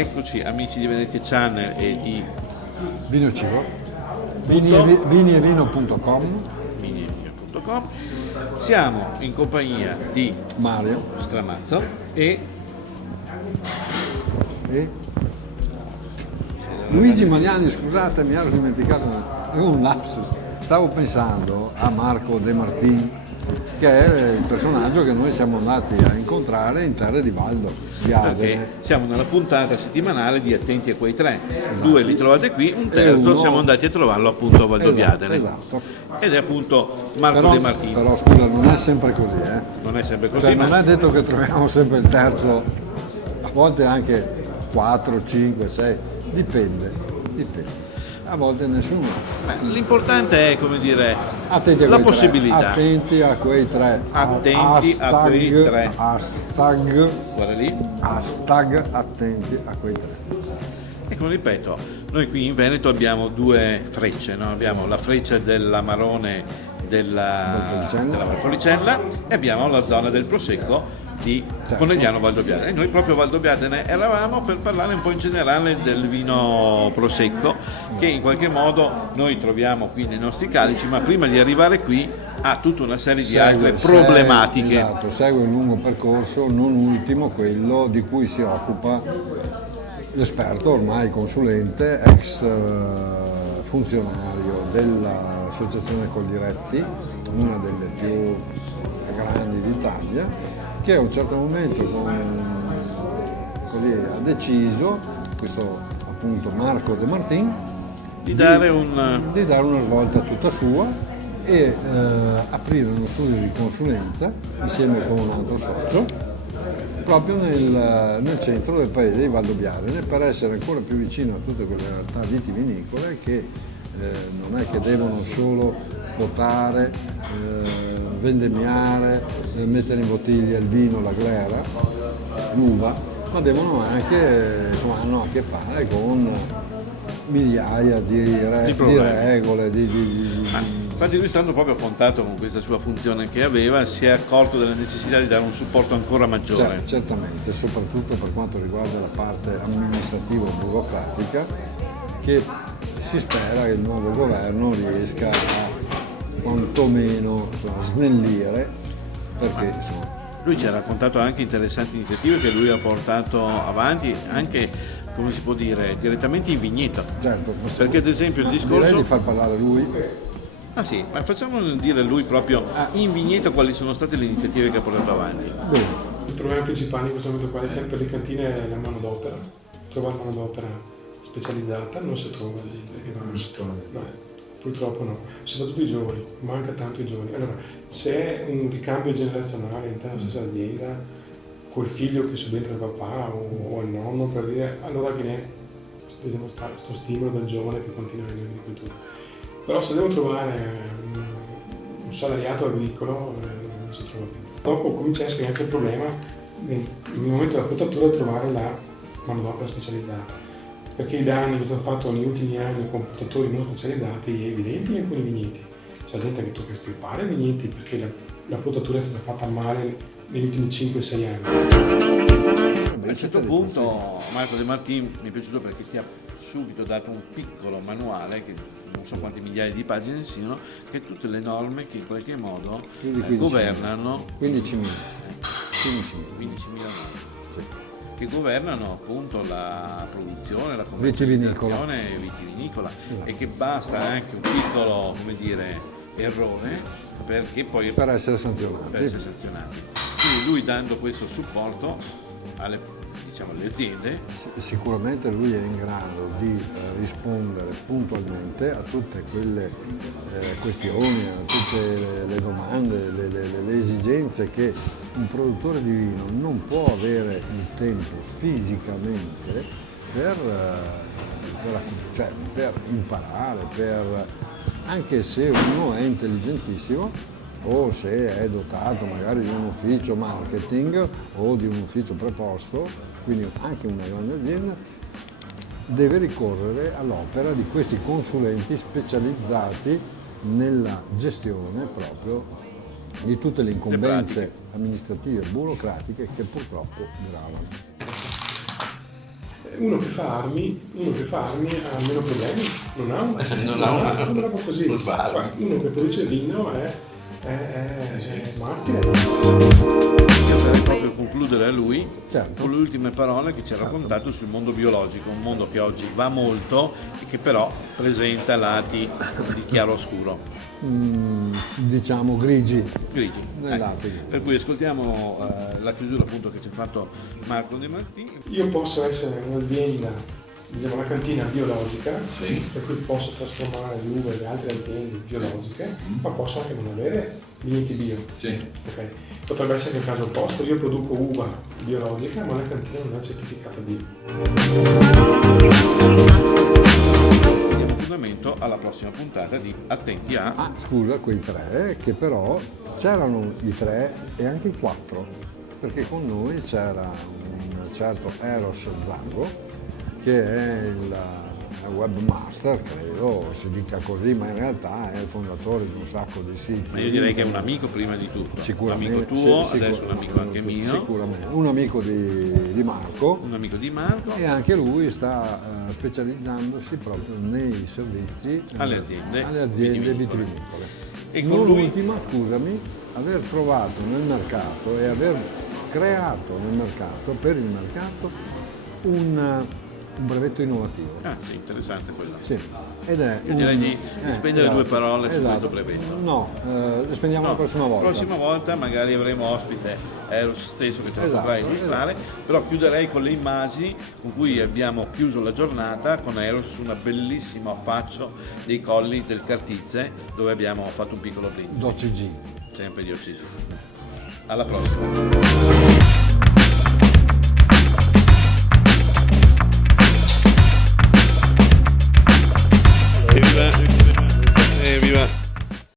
Eccoci amici di Venezia Channel e di Vino e Cibo, Punto? vinievino.com. Minivino.com. Siamo in compagnia di Mario Stramazzo e Luigi Magliani, scusate, mi ero dimenticato, è un lapsus. Stavo pensando a Marco De Martin, che è il personaggio che noi siamo andati a incontrare in terre di Valdo di perché Adene. siamo nella puntata settimanale di Attenti a quei tre. Due li trovate qui, un terzo uno- siamo andati a trovarlo appunto a Valdobbiadene. Esatto. Ed è appunto Marco Però, De Martino. però scusa, non è sempre così, Non è sempre così, Cioè, non ma è detto che troviamo sempre il terzo, a volte anche 4, 5, 6, dipende. A volte nessuno. l'importante è, come dire, Attenti a la quei tre. possibilità. Attenti a quei tre. Attenti a quei tre. Hashtag, Guarda lì. hashtag attenti a quei tre. Ecco, ripeto, noi qui in Veneto abbiamo due frecce, no? Abbiamo la freccia dell'Amarone della Valpolicella e abbiamo la zona del Prosecco di Conegliano Valdobbiadene. E noi proprio a Valdobbiadene eravamo per parlare un po' in generale del vino Prosecco, che in qualche modo noi troviamo qui nei nostri calici, ma prima di arrivare qui ha tutta una serie di altre problematiche. Esatto, segue un lungo percorso, non ultimo quello di cui si occupa l'esperto, ormai consulente, ex funzionario dell'Associazione Coldiretti, una delle più grandi d'Italia, che a un certo momento ha deciso, questo appunto Marco De Martin, Di dare un... di dare una svolta tutta sua e aprire uno studio di consulenza insieme con un altro socio proprio nel centro del paese di Valdobbiadene, per essere ancora più vicino a tutte quelle realtà vitivinicole che non è che devono solo potare, vendemmiare, mettere in bottiglia il vino, la glera, l'uva, ma devono anche, insomma, hanno a che fare con migliaia di regole, Infatti lui, stando proprio a contatto con questa sua funzione che aveva, si è accorto della necessità di dare un supporto ancora maggiore. Certamente, soprattutto per quanto riguarda la parte amministrativo-burocratica, che si spera che il nuovo governo riesca a quantomeno snellire, perché insomma, Lui ci ha raccontato anche interessanti iniziative che lui ha portato avanti, anche, come si può dire, direttamente in vigneto. certo, Perché ad esempio il direi discorso... di far parlare lui. Ah sì, ma facciamo dire lui proprio in vigneto quali sono state le iniziative che ha portato avanti. Bene. Il problema principale in questo momento qua è per le cantine è la manodopera. Trovare manodopera specializzata non si trova gente che va. Non si trova. Purtroppo no, soprattutto i giovani, manca tanto i giovani. Allora, se è un ricambio generazionale all'interno della stessa azienda, col figlio che subentra al papà o al nonno, per dire, allora viene questo stimolo del giovane che continua nell'agricoltura. Però se devo trovare un salariato agricolo non si trova più. Dopo comincia a essere anche il problema nel momento della potatura di trovare la manodopera specializzata, perché i danni che sono fatti negli ultimi anni con potatori non specializzati è evidente in alcuni vigneti. C'è gente che tocca estirpare i vigneti perché la potatura è stata fatta male negli ultimi 5-6 anni. A un certo punto Marco De Martin mi è piaciuto perché ti ha subito dato un piccolo manuale, che non so quante migliaia di pagine siano, che tutte le norme che in qualche modo Più di 15.000. governano 15.000. 15.000 norme, che governano appunto la produzione, la Vitivinicola. commercializzazione vitivinicola, e che basta anche un piccolo, come dire, errore perché poi Per essere sanzionato. per essere sanzionati. Quindi lui, dando questo supporto alle aziende, Sicuramente lui è in grado di rispondere puntualmente a tutte quelle questioni, a tutte le domande, le esigenze che un produttore di vino non può avere il tempo fisicamente per imparare, anche se uno è intelligentissimo o se è dotato magari di un ufficio marketing o di un ufficio preposto, quindi anche una grande azienda, deve ricorrere all'opera di questi consulenti specializzati nella gestione proprio di tutte le incombenze amministrative e burocratiche che purtroppo gravano. Uno che fa armi ha meno problemi, non ha proprio così. non fa armi. Uno che produce vino è martire. Io vorrei proprio concludere a lui Certo. con le ultime parole che ci ha raccontato sul mondo biologico, un mondo che oggi va molto e che però presenta lati di chiaro-scuro, Diciamo grigi. grigi. Dei lati. Per cui ascoltiamo la chiusura appunto che ci ha fatto Marco De Martini. Io posso essere un'azienda, diciamo una cantina biologica, Sì. per cui posso trasformare le uve da altre aziende biologiche, ma posso anche non avere vigneti bio. Sì. Ok? Potrebbe essere il caso opposto, io produco uva biologica, ma la cantina non è certificata bio. Diamo appuntamento alla prossima puntata di Attenti a... Ah, scusa, quei 3 che però c'erano i 3 e anche i 4, perché con noi c'era un certo Eros Zago che è il webmaster, credo si dica così, ma in realtà è il fondatore di un sacco di siti. Ma io direi che è un amico prima di tutto. Sicuramente, Un amico tuo, sì, adesso un amico anche mio, Sicuramente, un amico di Marco. un amico di Marco. E anche lui sta specializzandosi proprio nei servizi Alle aziende vitivinicole. vitivinicole. E con lui- L'ultima, scusami, aver trovato nel mercato e aver creato nel mercato, per il mercato, un brevetto innovativo. Ah, sì, interessante quello. Sì. Ed è Io direi di spendere esatto, 2 parole su esatto. questo brevetto. No, le spendiamo No, la prossima volta. La prossima volta magari avremo ospite Eros stesso che te lo Esatto, potrai illustrare, però chiuderei con le immagini con cui abbiamo chiuso la giornata con Eros su una bellissima affaccio dei colli del Cartizze dove abbiamo fatto un piccolo brindisi, d'OCG. sempre di OCG. Alla prossima!